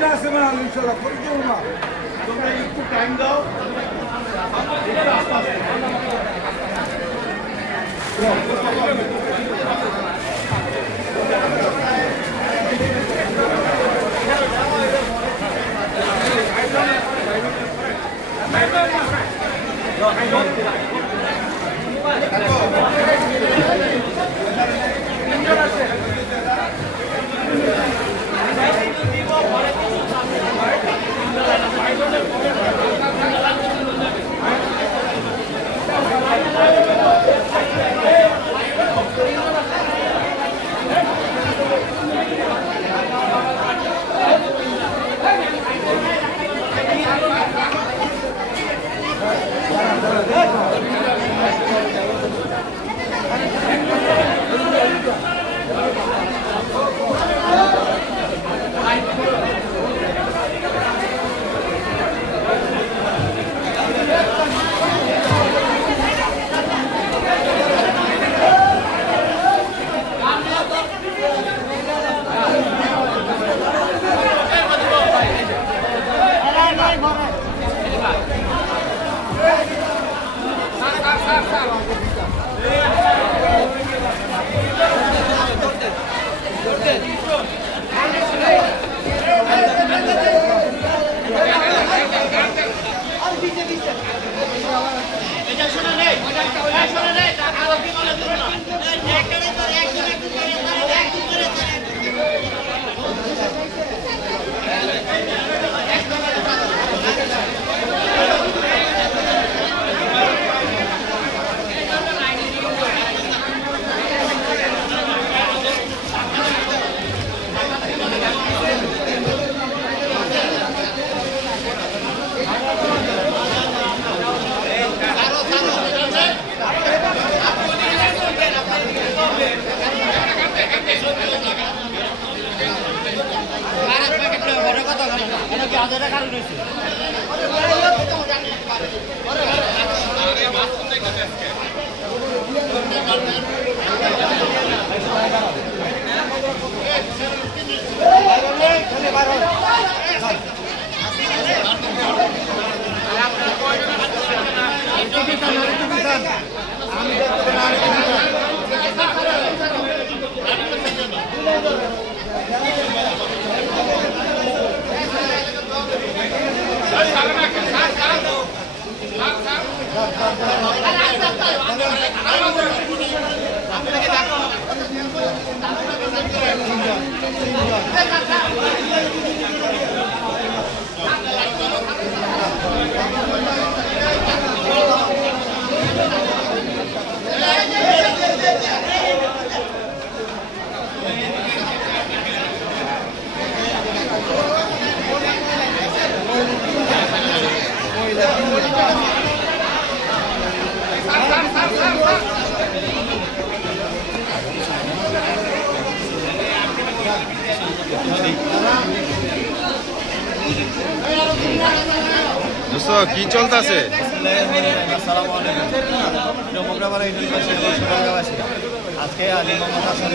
সামনে আসে না ইনশাল্লাহ করে দেবো না তোমরা একটু টাইম দাও দোস্ত কি চলতেছে? আজকে আলী মোহাম্মদ হাসান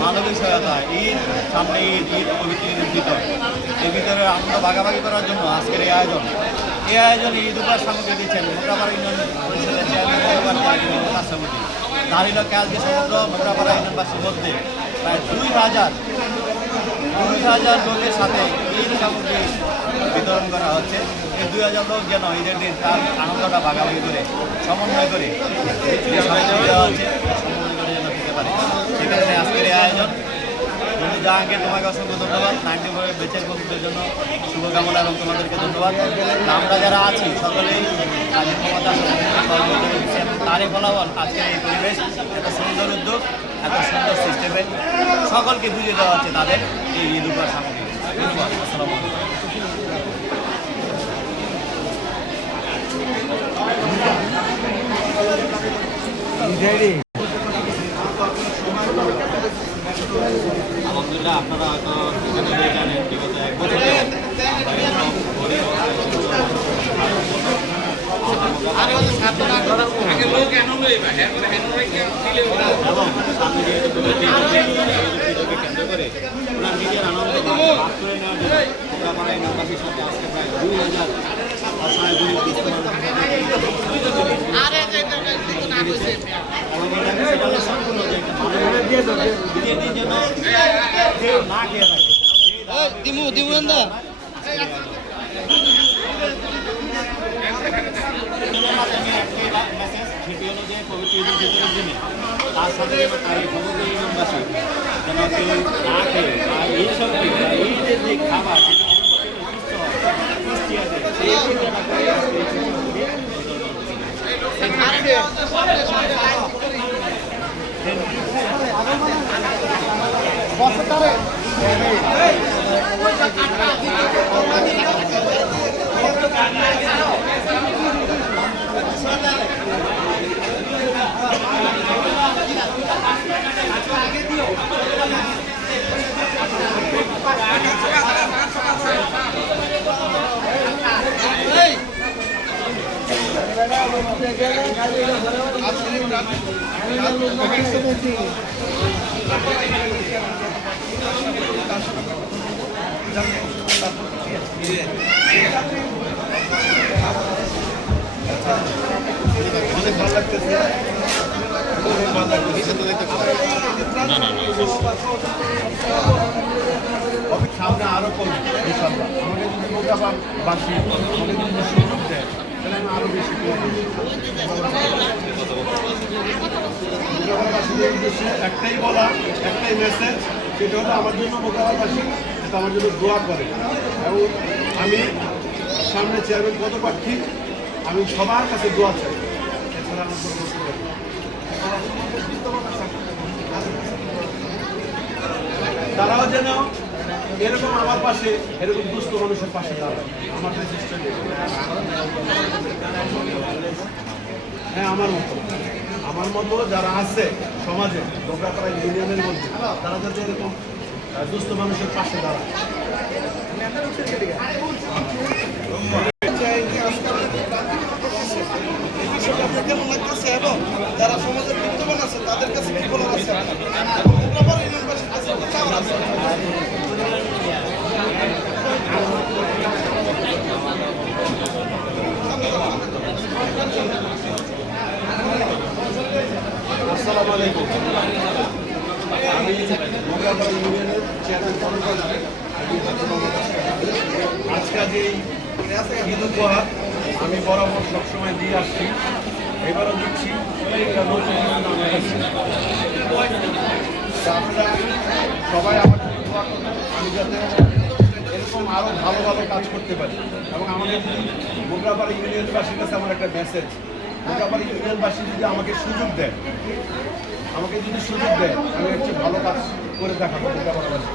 মানবিক সহায়তা ঈদ সামনে ঈদ পবিত্র ঈদের ভিতর এই ভিতরে আনন্দ ভাগাভাগি করার জন্য আজকের এই আয়োজন ঈদ উপহার সামগ্রী দিচ্ছেন মোগরাপাড়া ইউনিয়ন পরিষদের চেয়ারম্যান কাছামুটি তার লক্ষ্যে আজকে সমগ্র মোগরাপাড়া ইউনিয়নবাসীর মধ্যে প্রায় 20,000 লোকের সাথে ঈদ সামগ্রী বিতরণ করা হচ্ছে। এই 2,000 লোক যেন ঈদের দিন তার আনন্দটা ভাগাভাগি করে সমন্বয় করে দেওয়া হচ্ছে যেন দিতে পারে। সেই কারণে আজকের এই আয়োজন জাহাঙ্গে তোমাকে অসংখ্য ধন্যবাদ। 94 বেচের বন্ধুদের জন্য শুভকামনা এবং তোমাদেরকে ধন্যবাদ। আমরা যারা আছি সকলেই কাজী ক্ষমতা তারই ফলাফল আজকের এই পরিবেশ এত সুন্দর উদ্যোগ এত সুন্দর সিস্টেমে সকলকে বুঝিয়ে দেওয়া হচ্ছে তাদের এই ঈদ উপহার সামগ্রী। ধন্যবাদ। আসসালামু আলাইকুম। আলহামদুলিল্লাহ আপনারা হয়তো জানেন বিগত 1 বছর কেন্দ্র করে ওনার নিজের ভাগ করে নেওয়ার জন্য মোগরাপাড়া এলাকাবাসীর সাথে আজকে প্রায় 2000 অসহায় গরিব দুস্থ মানুষের সাথে এবং এখানে সেটা হলো সম্পূর্ণ যে একটা মানুষের দিন যেন কেউ না খেয়ে থাকে সেটি হলো যে পবিত্র ঈদুল ফিতরের দিনে তার সাথে যেন তার সমগ্র ইউনিয়নবাসী যেন কেউ না খেয়ে বা এইসব ঈদের যে খাবার সেটা অন্য কেউ সুস্থ হয় পুষ্টি আছে সেই চিন্তাটা করে আজকে এই শিশুগুলি অনেক ভালো লাগতেছে। সামনে আরো করবো ইনশাআল্লাহ। আমাকে যদি মোগরাবাসী আমাকে যদি সুযোগ দেয় তাহলে আমি আরো বেশি করবো। মোগরাবাসীদের উদ্দেশ্যে একটাই বলা, একটাই মেসেজ, সেটা হলো আমার জন্য মোগরাবাসী এটা আমার জন্য দোয়া করে। এবং আমি সামনে চেয়ারম্যান পদপ্রার্থী, আমি সবার কাছে দোয়া চাই। এছাড়া আমার কোনো বক্তব্য নেই। তারাও যেন এরকম আমার পাশে, এরকম দুস্থ মানুষের পাশে দাঁড়ায়। আমার চেষ্টা নেই। হ্যাঁ, আমার মতো যারা আছে সমাজে, মোগরাপাড়া ইউনিয়নের মধ্যে, তারা যাতে এরকম দুস্থ মানুষের পাশে দাঁড়ায়। কেমন লাগতেছে এবং যারা সমাজের বিদ্যমান আছে তাদের কাছে কি বলার আছে? আসসালামু আলাইকুম। আমি মোগরাপাড়া ইউনিয়নের চেয়ারম্যান আজকে যে ঈদ উপহার আমি বরাবর সবসময় দিয়ে আসছি, এবারও দিচ্ছি। একটা নতুন আপনারা সবাই আমার জন্য দোয়া করবেন, আমি যাতে এরকম আরও ভালো ভালো কাজ করতে পারি। এবং আমাদের মোগরাপাড়া ইউনিয়নবাসীর কাছে আমার একটা মেসেজ, মোগরাপাড়া ইউনিয়নবাসী যদি আমাকে সুযোগ দেয়, আমি একটু ভালো কাজ করে দেখাবো মোগরাপাড়াবাসী।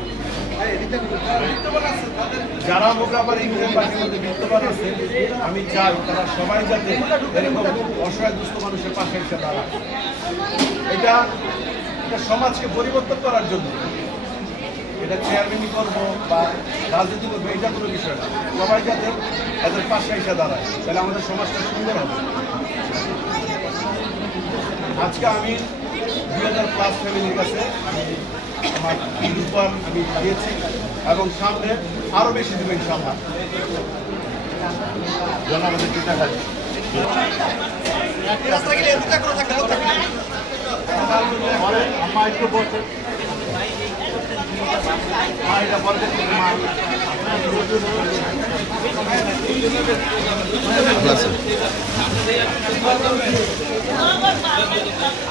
যারা মোগরাপাড়া ইউনিয়নবাসীর মধ্যে বিদ্যমান আছে, আমি চাই তারা সবাই যাতে এরকম অসহায় দুস্থ মানুষের পাশে এসে দাঁড়ায়। এটা সমাজকে পরিবর্তন করার জন্য, এটা চেয়ারম্যানই করবো বা রাজনীতি করবো, এটা কোনো বিষয় না। সবাই যাতে এদের পাশে এসে দাঁড়ায়, তাহলে আমাদের সমাজটা সুন্দর হবে। আজকে আমি 2000+ ফ্যামিলির কাছে আমি আমার ঈদ উপহার আমি দিয়েছি এবং সামনে আরও বেশি দেবেন ইনশাআল্লাহ। আমাদের চিন্তা থাকবে আমার একটু বলছে এটা বলতে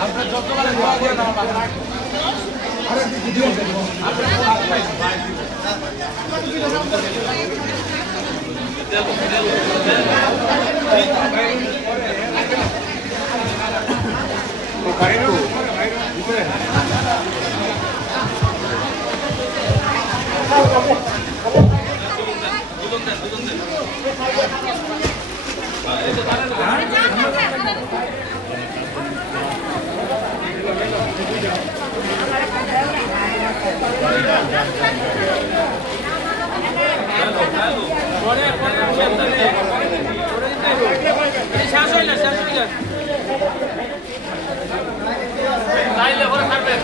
আপনার যতবার দোয়া করে না তাইলে ওরা থাকবে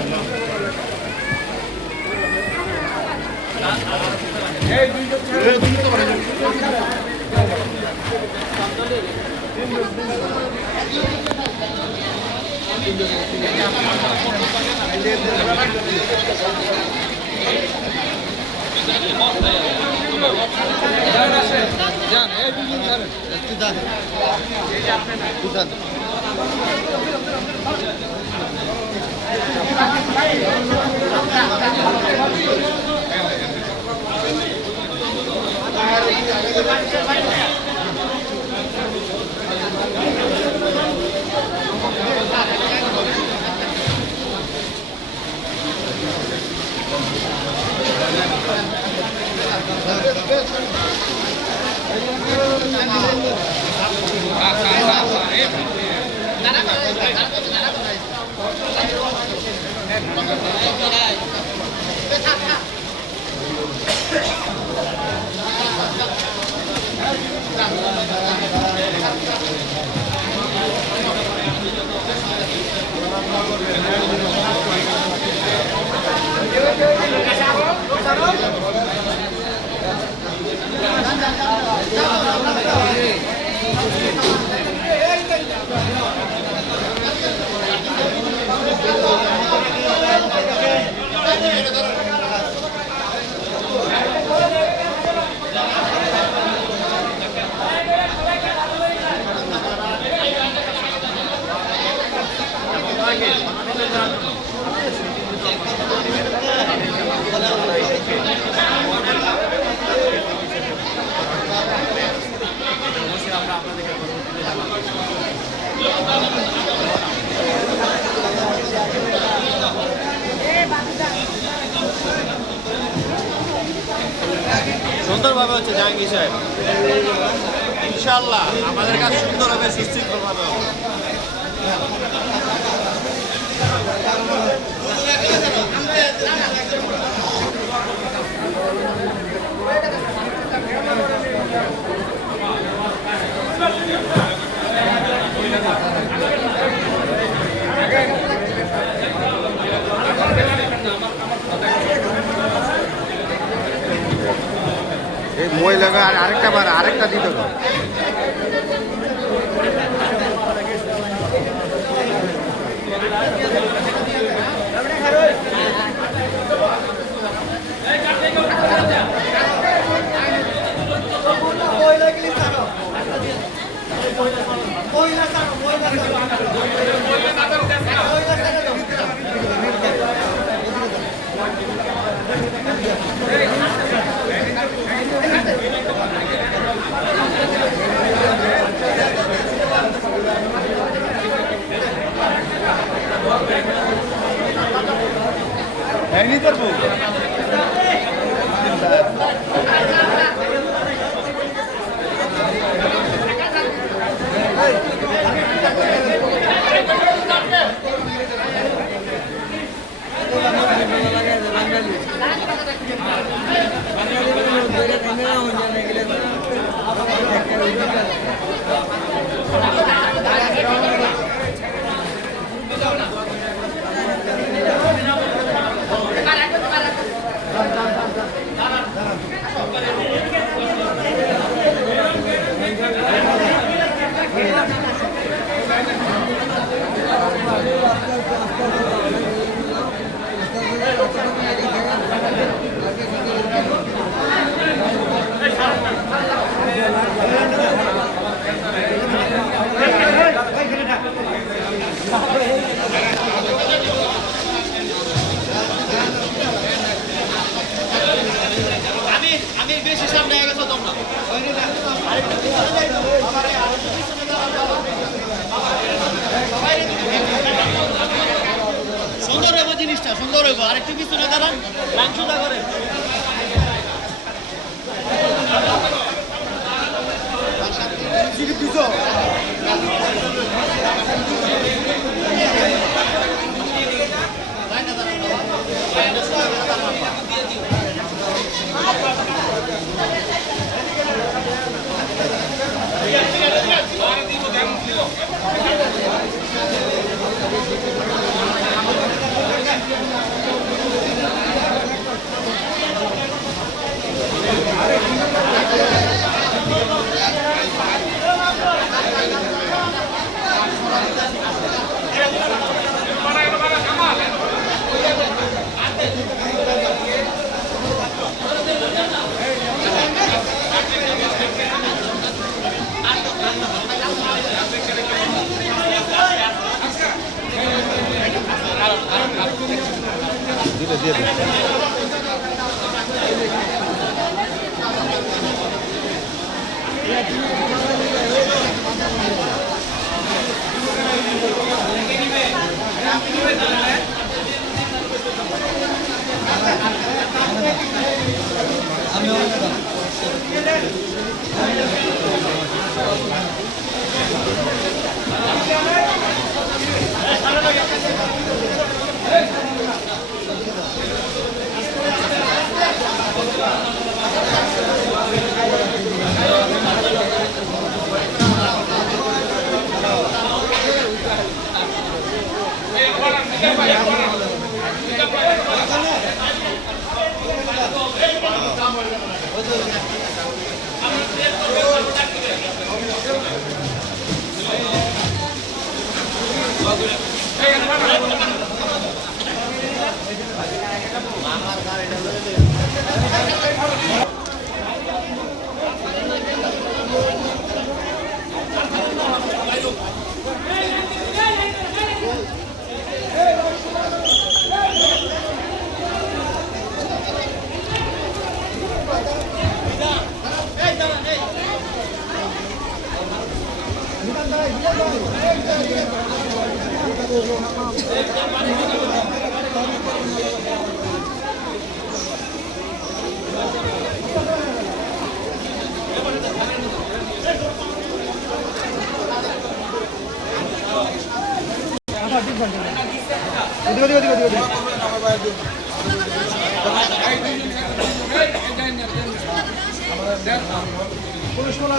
সুন্দরভাবে হচ্ছে জাহাঙ্গীর সাহেব, ইনশাআল্লাহ আমাদের কাজ সুন্দর হবে, সুশৃঙ্খলভাবে হবে। এই মহিলাকে আরেকটা দিতে হবে। नहीं तर সুন্দর হইব জিনিসটা, সুন্দর হইব। আরেকটু কিছু না দাঁড়ান, লাঞ্চটা করে দিয়ে দিন।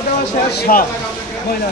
দেওয়া শেষ সাপ ময়লা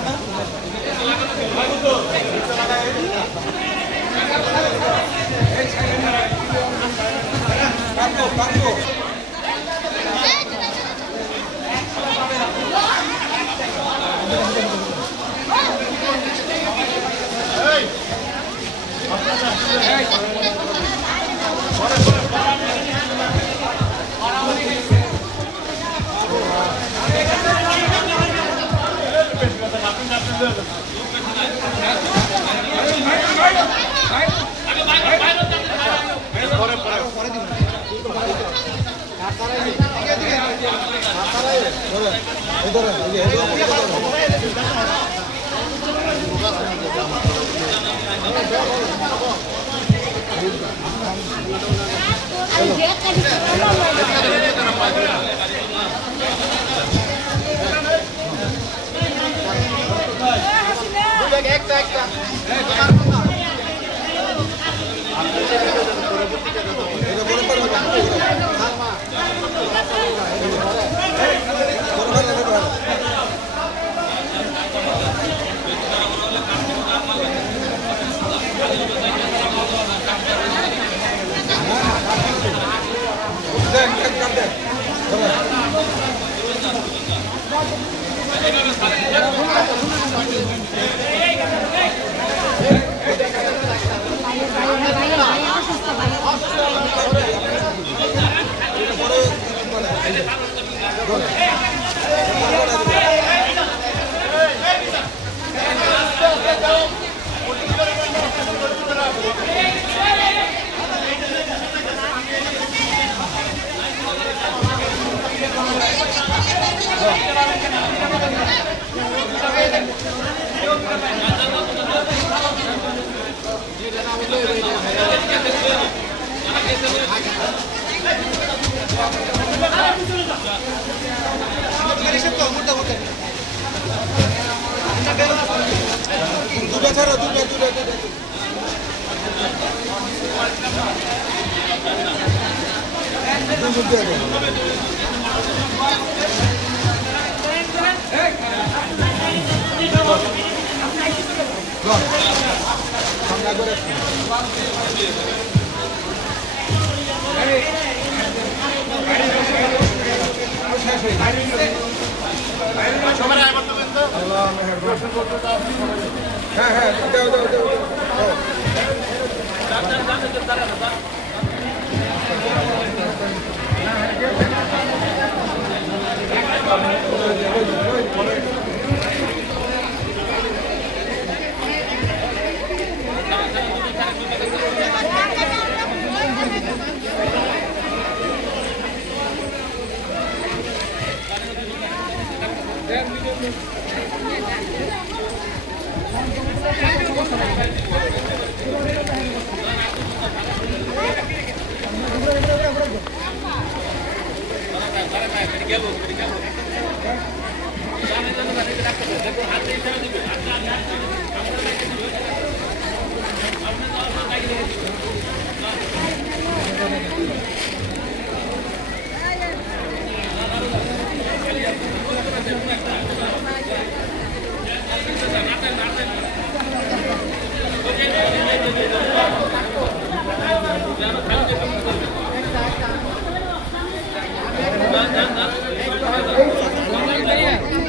হ্যাঁ হ্যাঁ দাও দাও দাও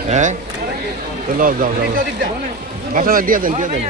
হ্যাঁ তো লও যাও যাও বাসা দিয়ে দেন দিয়ে দেন